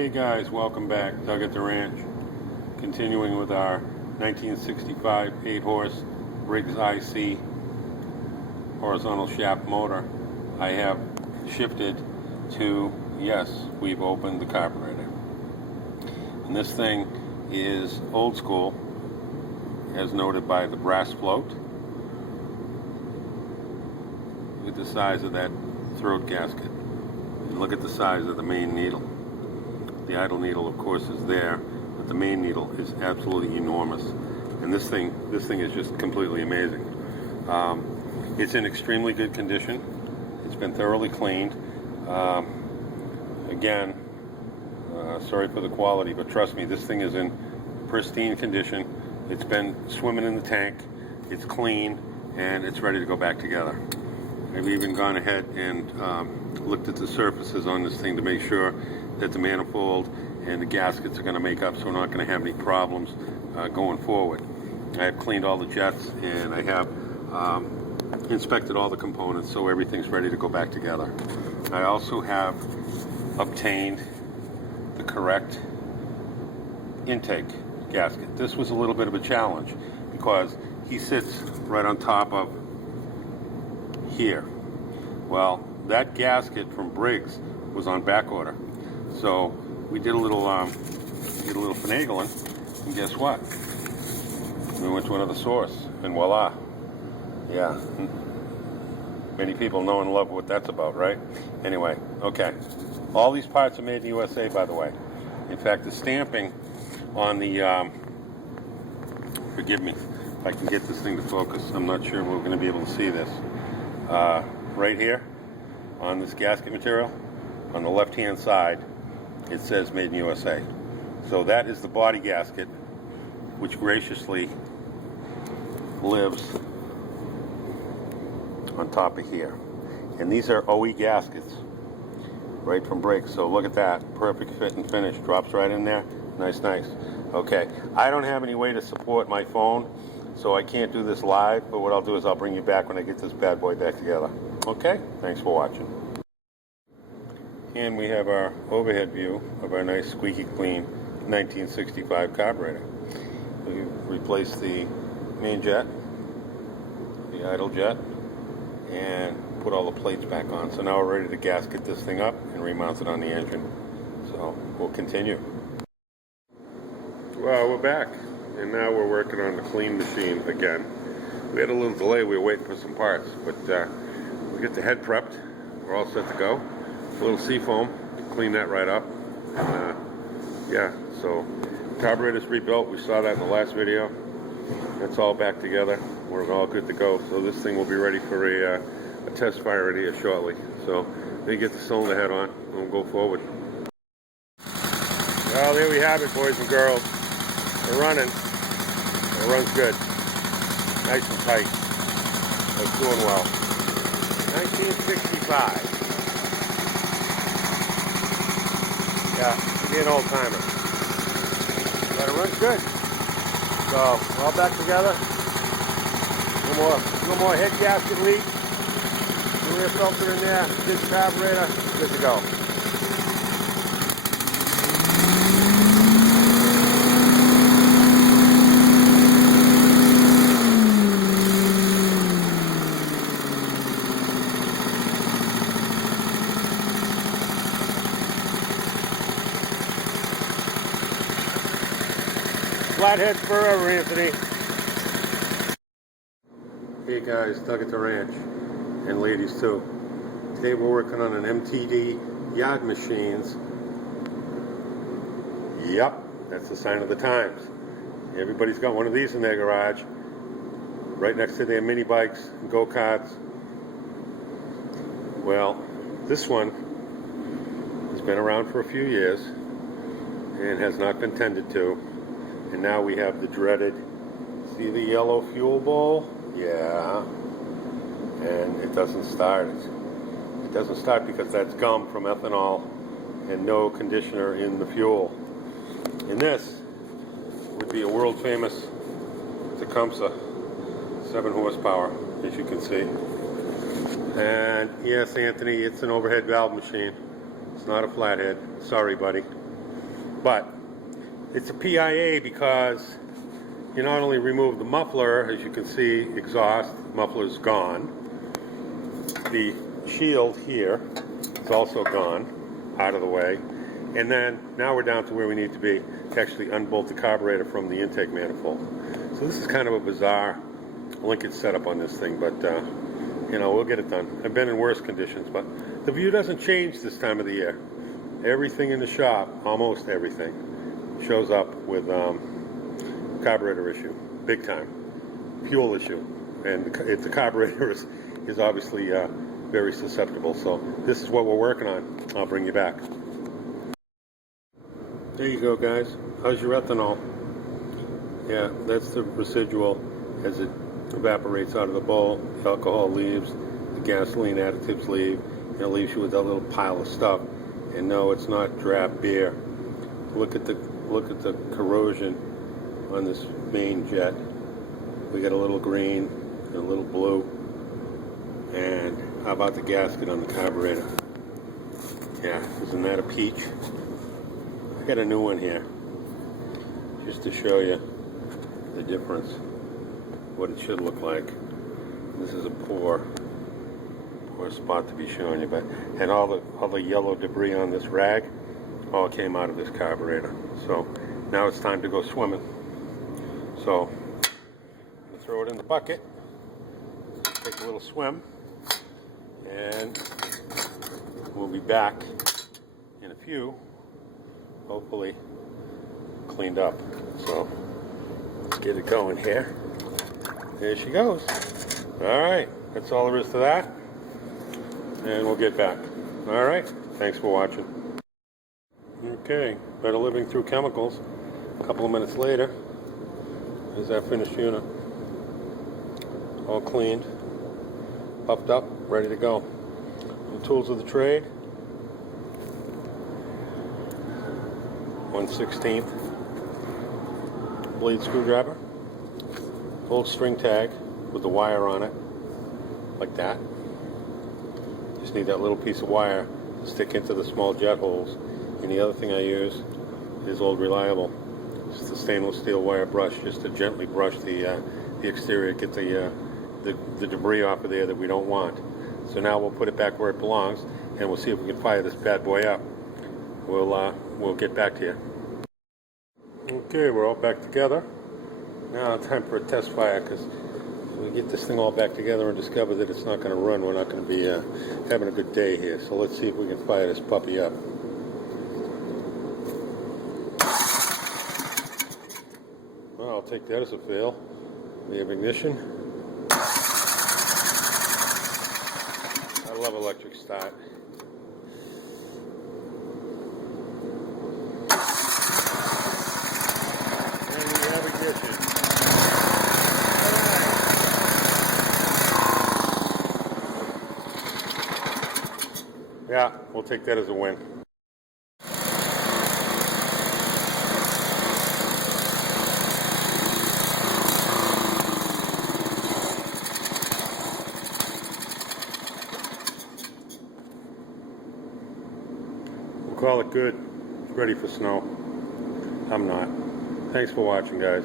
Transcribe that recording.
Hey guys, welcome back. Doug at the ranch. Continuing with our 1965 8-horse Briggs IC horizontal shaft motor. I have shifted to, yes, we've opened the carburetor. And this thing is old school, as noted by the brass float. Look at the size of that throat gasket. And look at the size of the main needle. The idle needle, of course, is there, but the main needle is absolutely enormous. And this thing is just completely amazing. It's in extremely good condition. It's been thoroughly cleaned. Again, sorry for the quality, but trust me, this thing is in pristine condition. It's been swimming in the tank. It's clean, and it's ready to go back together. I've even gone ahead and looked at the surfaces on this thing to make sure that the manifold and the gaskets are going to make up, so we're not going to have any problems going forward. I have cleaned all the jets, and I have inspected all the components, so everything's ready to go back together. I also have obtained the correct intake gasket. This was a little bit of a challenge because he sits right on top of here. Well, that gasket from Briggs was on back order, so we did a little finagling, and guess what? We went to another source, and voila! Yeah, many people know and love what that's about, right? Anyway, okay. All these parts are made in the USA, by the way. In fact, the stamping on the forgive me if I can get this thing to focus. I'm not sure we're going to be able to see this. Right here on this gasket material, on the left-hand side, it says Made in USA. So that is the body gasket, which graciously lives on top of here. And these are OE gaskets, right from Briggs. So look at that, perfect fit and finish. Drops right in there. Nice, nice. Okay, I don't have any way to support my phone, so I can't do this live, but what I'll do is I'll bring you back when I get this bad boy back together. Okay? Thanks for watching. And we have our overhead view of our nice squeaky clean 1965 carburetor. We replaced the main jet, the idle jet, and put all the plates back on. So now we're ready to gasket this thing up and remount it on the engine. So we'll continue. Well, we're back, and now we're working on the clean machine again. We had a little delay. We were waiting for some parts, but we get the head prepped. We're all set to go. A little seafoam, clean that right up. And, yeah, so carburetor's rebuilt. We saw that in the last video. It's all back together. We're all good to go. So this thing will be ready for a test fire here shortly. So let me get the cylinder head on, and we'll go forward. Well, there we have it, boys and girls. They're running. It runs good. Nice and tight. It's doing well. 1965. Yeah, it'll be an old timer. But it runs good. So, we're all back together. No more head gasket leak. New air filter in there. Good carburetor. Good to go. Flathead forever, Anthony. Hey guys, Doug at the ranch, and ladies too. Today we're working on an MTD yard machines. Yep, that's the sign of the times. Everybody's got one of these in their garage, right next to their mini bikes and go-karts. Well, this one has been around for a few years and has not been tended to. And now we have the dreaded, see the yellow fuel bowl? Yeah. And it doesn't start. It doesn't start because that's gum from ethanol and no conditioner in the fuel. And this would be a world famous Tecumseh 7 horsepower, as you can see. And yes, Anthony, it's an overhead valve machine. It's not a flathead. Sorry, buddy. But it's a PIA because you not only remove the muffler, as you can see, exhaust, muffler's gone. The shield here is also gone, out of the way. And then, now we're down to where we need to be to actually unbolt the carburetor from the intake manifold. So this is kind of a bizarre linkage setup on this thing, but you know, we'll get it done. I've been in worse conditions, but the view doesn't change this time of the year. Everything in the shop, almost everything, shows up with carburetor issue, big time. Fuel issue, and the carburetor is obviously very susceptible. So this is what we're working on. I'll bring you back. There you go, guys. How's your ethanol? Yeah, that's the residual as it evaporates out of the bowl. The alcohol leaves, the gasoline additives leave, and it leaves you with that little pile of stuff. And no, it's not draft beer. Look at the corrosion on this main jet. We got a little green and a little blue. And how about the gasket on the carburetor? Yeah, isn't that a peach? I got a new one here, just to show you the difference, what it should look like. This is a poor spot to be showing you, but and all the yellow debris on this rag all came out of this carburetor. So now it's time to go swimming. So I'm gonna throw it in the bucket, take a little swim, and we'll be back in a few, hopefully cleaned up. So let's get it going here. There she goes. All right, that's all there is to that, and we'll get back. All right, thanks for watching. Okay, better living through chemicals. A couple of minutes later, there's that finished unit, all cleaned, puffed up, ready to go. The tools of the trade: 1/16 blade screwdriver, old string tag with the wire on it, like that. Just need that little piece of wire to stick into the small jet holes. And the other thing I use is Old Reliable. Just a stainless steel wire brush, just to gently brush the exterior, get the debris off of there that we don't want. So now we'll put it back where it belongs, and we'll see if we can fire this bad boy up. We'll get back to you. Okay, we're all back together. Now time for a test fire, because if we get this thing all back together and discover that it's not going to run, we're not going to be having a good day here. So let's see if we can fire this puppy up. Well, I'll take that as a fail. We have ignition. I love electric start. And we have ignition. Yeah, we'll take that as a win. We'll call it good. It's ready for snow. I'm not. Thanks for watching, guys.